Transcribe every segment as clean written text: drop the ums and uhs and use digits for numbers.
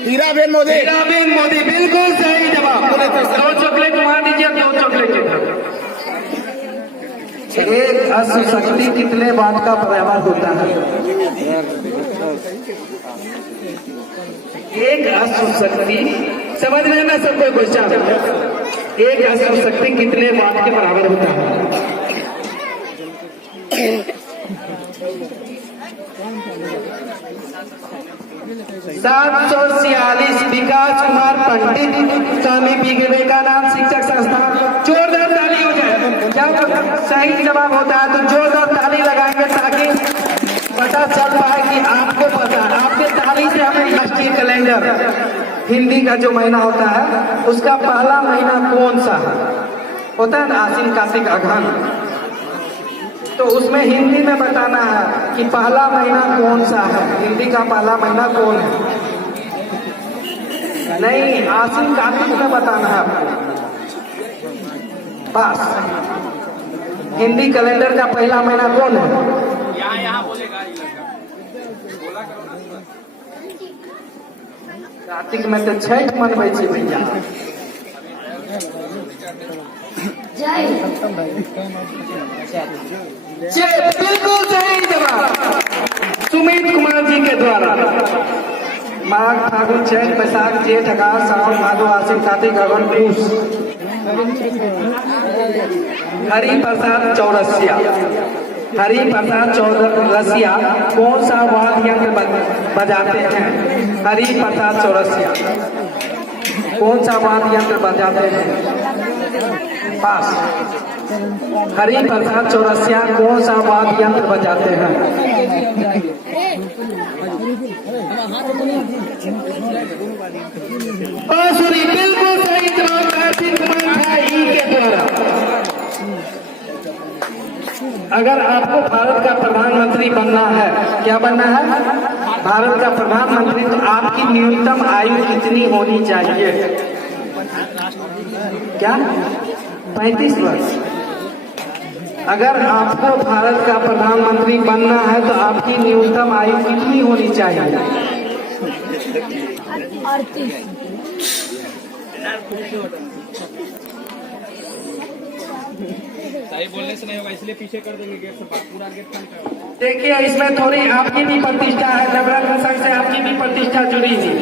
हीराबेन मोदी। हीराबेन मोदी, बिल्कुल सही जवाब। 2 चॉकलेट वहां दीजिए, 2 चॉकलेट इधर। एक अश्व शक्ति कितने वाट का बराबर होता है? एक अश्व शक्ति, समझ में ना सबको क्वेश्चन? एक अश्व शक्ति कितने वाट के बराबर होता है? 746। विकास कुमार पंडित, स्वामी विवेकानंद शिक्षक संस्थान। जोरदार ताली हो जाए। जब सही जवाब होता है तो जोरदार ताली लगाएंगे ताकि पता चल पाए कि आपको पता है। आपके ताली से हमें राष्ट्रीय कैलेंडर हिंदी का जो महीना होता है उसका पहला महीना कौन सा होता है ना, आश्विन कार्तिक अगहन, तो उसमें हिंदी में बताना है कि पहला महीना कौन सा है। हिंदी का पहला महीना कौन है? नहीं, आश्विन कार्तिक में बताना है आपको। बस, हिंदी कैलेंडर का पहला महीना कौन है? यहाँ बोलेगा। कार्तिक में तो छठ मनबै छी भैया। जय, बिल्कुल सही जवाब सुमित कुमार जी के द्वारा। माघ फागुन चैत बैसाख जेठ अगार सावन भादो आश्विन कार्तिक अगहन पूस। हरि प्रसाद चौरसिया, हरि प्रसाद चौरसिया कौन सा वाद्य यंत्र बजाते हैं? हरि प्रसाद चौरसिया कौन सा वाद्य यंत्र बजाते हैं? पास। हरि प्रसाद चौरसिया कौन सा वाद्य यंत्र बजाते हैं? बांसुरी, बिल्कुल सही जवाब आश्विन कुमार भाई के द्वारा। अगर आपको भारत का प्रधानमंत्री बनना है, क्या बनना है? भारत का प्रधानमंत्री, तो आपकी न्यूनतम आयु कितनी होनी चाहिए? क्या? 35 वर्ष। अगर आपको भारत का प्रधानमंत्री बनना है तो आपकी न्यूनतम आयु कितनी होनी चाहिए? 38। सही बोलने से नहीं होगा, इसलिए पीछे कर देंगे गेट से, पूरा गेट बंद कर। देखिए, इसमें थोड़ी आपकी भी प्रतिष्ठा है, नवरत्न मिशन से आपकी भी प्रतिष्ठा जुड़ी है।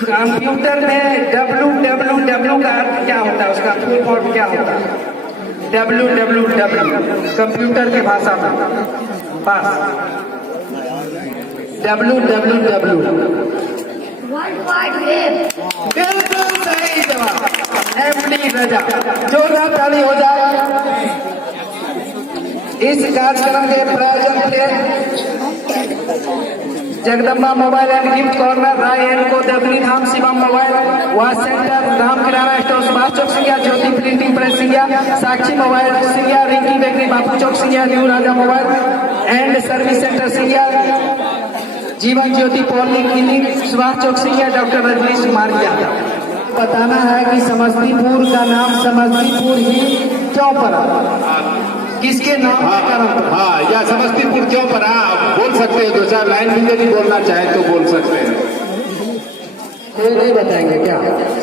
कंप्यूटर में www का अर्थ क्या होता है? उसका फुल फॉर्म क्या होता है? www कंप्यूटर की भाषा में। पास। www world wide web. बिल्कुल सही जवाब एमडी रजा। जोरदार ताली हो जाए। इस कार्यक्रम के प्रायोजक थे Jagdamba mobile and gift corner, Rai and co, Devni Dham, Shivam mobile, wash centre, Dham Kirana store, Subhash Chowk Singiya, Jyoti printing press Singiya, Sakshi mobile Singiya, Rinki bakery, Bapu Chowk Singiya, new Raja mobile and service centre Singiya, Jeevan Jyoti polyclinic, Subhash Chowk Singiya, doctor Rajnish Kumar Yadav. बताना है कि समस्तीपुर का नाम समस्तीपुर ही क्यों पड़ा? किसके नाम के कारण? हाँ, या समस्तीपुर क्यों पड़ा? आप बोल सकते हैं, 2-4 लाइन भी यदि बोलना चाहे तो बोल सकते हैं। कोई नहीं बताएंगे क्या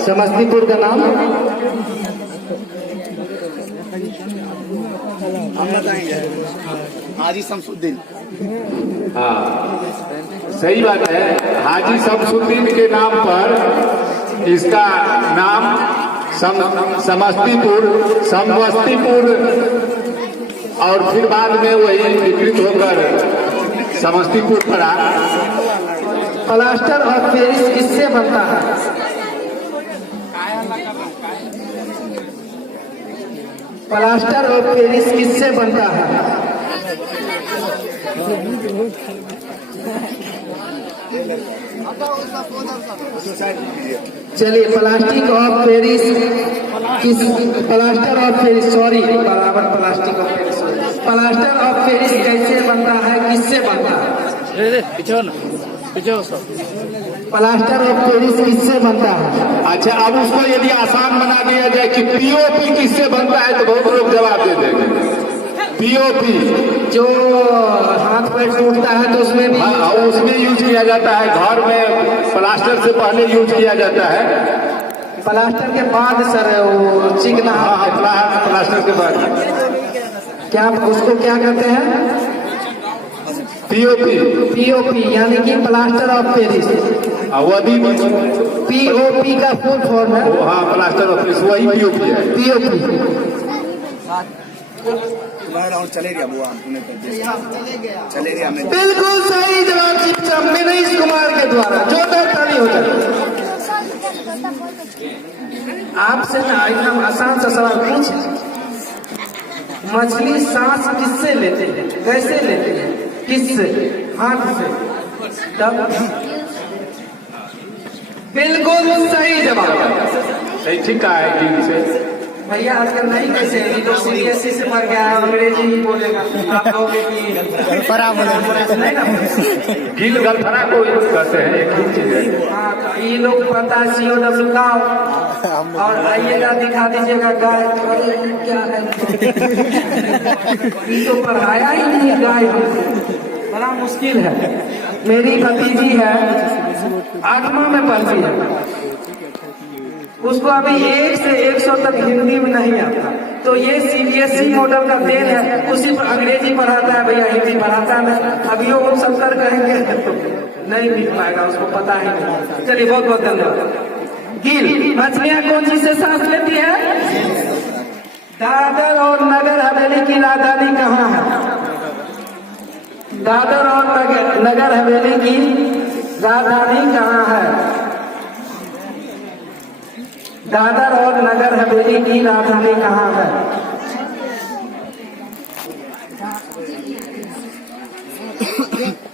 समस्तीपुर का नाम? हम बताएंगे, हाजी शमसुद्दीन। हाँ, सही बात है। हाजी शमसुद्दीन के नाम पर इसका नाम समस्तीपुर और फिर बाद में वही विकृत होकर समस्तीपुर पड़ा। प्लास्टर ऑफ पेरिस किससे बनता है? प्लास्टर ऑफ पेरिस किससे बनता है? चलिए, प्लास्टिक ऑफ पेरिस किस प्लास्टर ऑफ पेरिस सॉरी बराबर plastic of Paris plaster of Paris कैसे बनता है, किससे बनता है? प्लास्टर ऑफ पेरिस किससे बनता है? अच्छा, अब उसको यदि आसान बना दिया जाए कि पीओपी किससे बनता है तो बहुत लोग जवाब दे देंगे। पीओपी। जो हाथ पैर टूटता है तो उसमें भी हाँ, उसमें यूज किया जाता है। घर में प्लास्टर से पहले यूज किया जाता है। प्लास्टर के बाद सर वो चिकना हाँ, प्लास्टर के बाद क्या उसको क्या कहते हैं? पीओपी। पीओपी यानी कि प्लास्टर ऑफ पेरिस। वह भी पीओपी का फुल फॉर्म है हाँ, प्लास्टर ऑफ पेरिस, वही पीओपी है। पीओपी। चले गया बुआ चले गया मैं बिल्कुल सही जवाब शिक्षा मनीष कुमार के द्वारा जोरदार ताली हो जाए। आपसे ना एकदम आसान सा सवाल पूछे, मछली सांस किससे लेते हैं, कैसे लेते हैं, किससे? हाथ से। तब बिल्कुल सही जवाब। सही ठीक है ठीक से। भैया आजकल नहीं कैसे ये तो सीबीएसई से पढ़ गया है, अंग्रेजी ही बोलेगा। आप कहोगे कि नहीं ना गिल गलफना को यूज करते हैं, एक ही चीज है। हाँ, तो ये लोग पता है COW का और आइएगा दिखा दीजिएगा गाय क्या है। ये तो पढ़ाया ही नहीं गाय हमको, बड़ा मुश्किल है। मेरी भतीजी है 8वां में पढ़ती है, उसको अभी 1 से 100 तक हिंदी में नहीं आता। तो ये सीबीएसई मॉडल का देन है, उसी पर अंग्रेजी पढ़ाता है भैया, हिंदी पढ़ाता है। अभी वो 70 कहेंगे तो नहीं मिल पाएगा, उसको पता ही नहीं। चलिए बहुत बहुत धन्यवाद। गिल, मछलियाँ कौन चीज से सांस लेती है? दादर और नगर हवेली की राजधानी कहाँ है? दादर और नगर हवेली की राजधानी कहाँ है? दादर और नगर हवेली की राजधानी कहाँ है?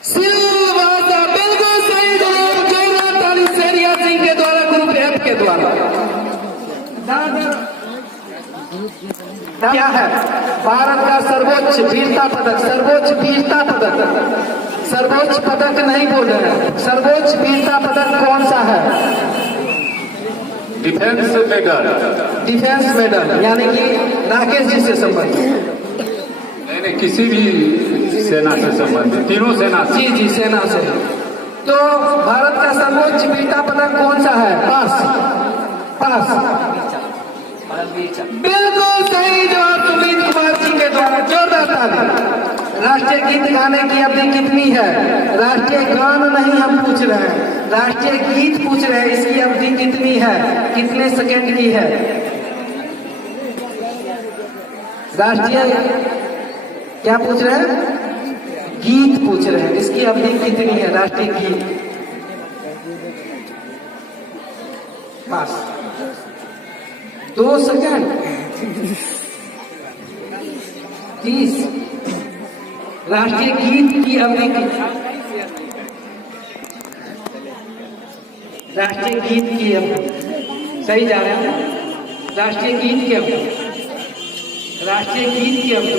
सिलवासा। बिल्कुल सही जवाब, जोरदार ताली शेरिया सिंह के द्वारा, ग्रुप F के द्वारा। दादर क्या है? भारत का सर्वोच्च वीरता पदक, सर्वोच्च वीरता पदक, सर्वोच्च पदक नहीं बोल रहे हैं, सर्वोच्च वीरता पदक कौन सा है? Defence medal. डिफेंस मेडल यानी कि राकेश जी से संबंधित? नहीं, किसी भी सेना से संबंधित, तीनों सेना से। जी सेना से। तो भारत का सर्वोच्च वीरता पदक कौन सा है? पास। बिल्कुल सही जवाब सुमित कुमार जी के द्वारा, जोरदार ताली। राष्ट्रीय गीत गाने की अवधि कितनी है? राष्ट्रीय गान नहीं हम पूछ रहे हैं, राष्ट्रीय गीत पूछ रहे हैं, इसकी अवधि कितनी है, कितने सेकंड की है? राष्ट्रीय क्या पूछ रहे हैं? गीत पूछ रहे हैं, इसकी अवधि कितनी है? राष्ट्रीय गीत बस 2 सेकंड 30। राष्ट्रीय गीत की अवधि राष्ट्रीय गीत की अवधि सही जा रहे हैं? राष्ट्रीय गीत की अवधि, राष्ट्रीय गीत की अवधि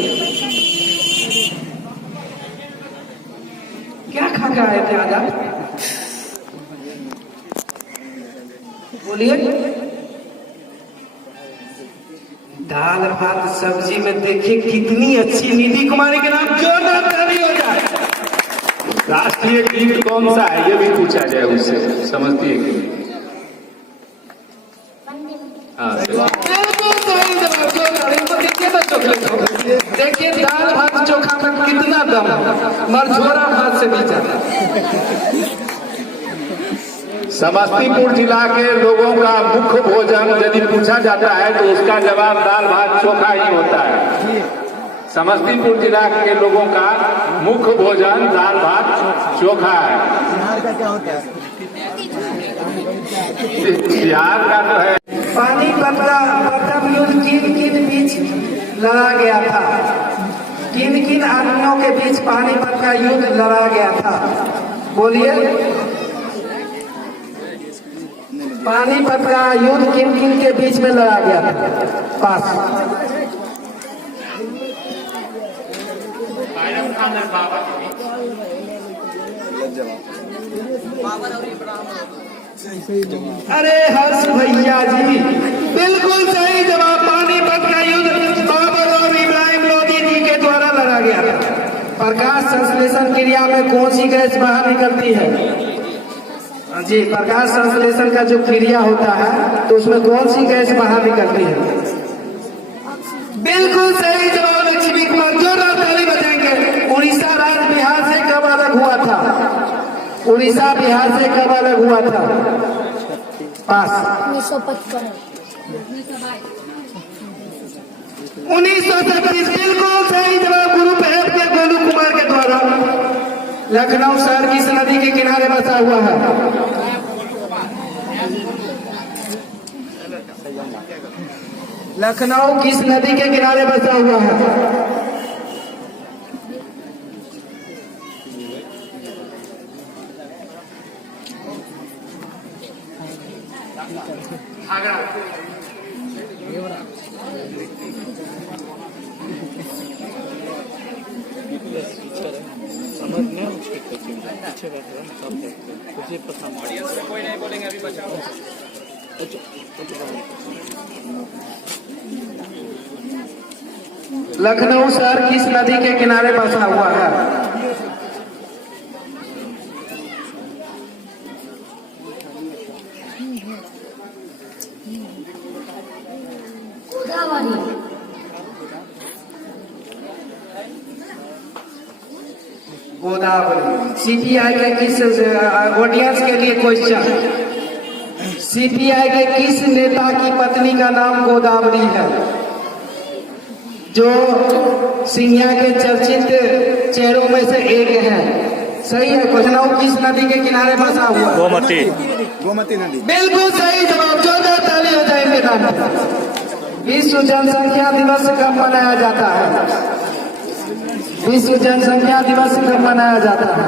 क्या खा के आए थे आज आप? बोलिए। दाल भात सब्जी में देखिए कितनी अच्छी निधि कुमारी के नाम, जोरदार ताली हो जाए। राष्ट्रीय गीत कौन सा है ये भी पूछा जाए उससे, समझती है कि? हाँ, बिल्कुल सही जवाब, जोरदार। इनको देखिए ना चॉकलेट, देखिए दाल भात चोखा में कितना दम है, मरझोरा भात से भी ज्यादा। समस्तीपुर जिला के लोगों का मुख्य भोजन यदि पूछा जाता है तो उसका जवाब दाल भात चोखा ही होता है। समस्तीपुर जिला के लोगों का मुख्य भोजन दाल भात चोखा है। बिहार का तो है। पानीपत का प्रथम युद्ध किन बीच लड़ा गया था? किन आदमियों के बीच पानीपत का युद्ध लड़ा गया था? बोलिए। पानीपत का युद्ध किन के बीच में लड़ा गया था? पास। अरे हर्ष भैया जी, बिल्कुल सही जवाब। पानीपत का युद्ध बाबर और इब्राहिम लोदी जी के द्वारा प्रकाश संश्लेषण क्रिया में कौन सी गैस बाहर निकलती है? जी, प्रकाश संश्लेषण का जो क्रिया होता है तो उसमें कौन सी गैस बाहर निकलती है? बिल्कुल सही जवाब लक्ष्मी कुमार, जोरदार ताली बजाएंगे। उड़ीसा राज्य बिहार से कब अलग हुआ था? उड़ीसा बिहार से कब अलग हुआ था? पास 1955 1936, बिल्कुल सही जवाब गुरु पहल के गोलू कुमार के द्वारा। लखनऊ शहर किस नदी के किनारे बसा हुआ है? लखनऊ किस नदी के किनारे बसा हुआ है? कोई नहीं बोलेंगे अभी बचाओ। लखनऊ शहर किस नदी के किनारे बसा हुआ है? गोदावरी। गोदावरी। सीपीआई के किस ऑडियंस के लिए क्वेश्चन, सीपीआई के किस नेता की पत्नी का नाम गोदावरी है? जो सिंधिया के चर्चित चेहरों में से एक है। सही है। लखनऊ किस नदी के किनारे बसा हुआ है? गोमती, गोमती नदी। बिल्कुल सही जवाब, जोरदार ताली हो जाएंगे नाम। विश्व जनसंख्या दिवस कब मनाया जाता है? विश्व जनसंख्या दिवस कब मनाया जाता है?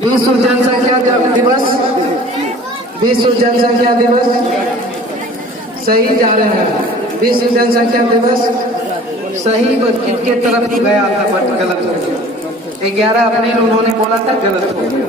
विश्व जनसंख्या दिवस, विश्व जनसंख्या दिवस सही जा रहे हैं। विश्व जनसंख्या दिवस सही के तरफ गया था, बट गलत हो गया। 11 अप्रैल उन्होंने बोला था, गलत हो गया।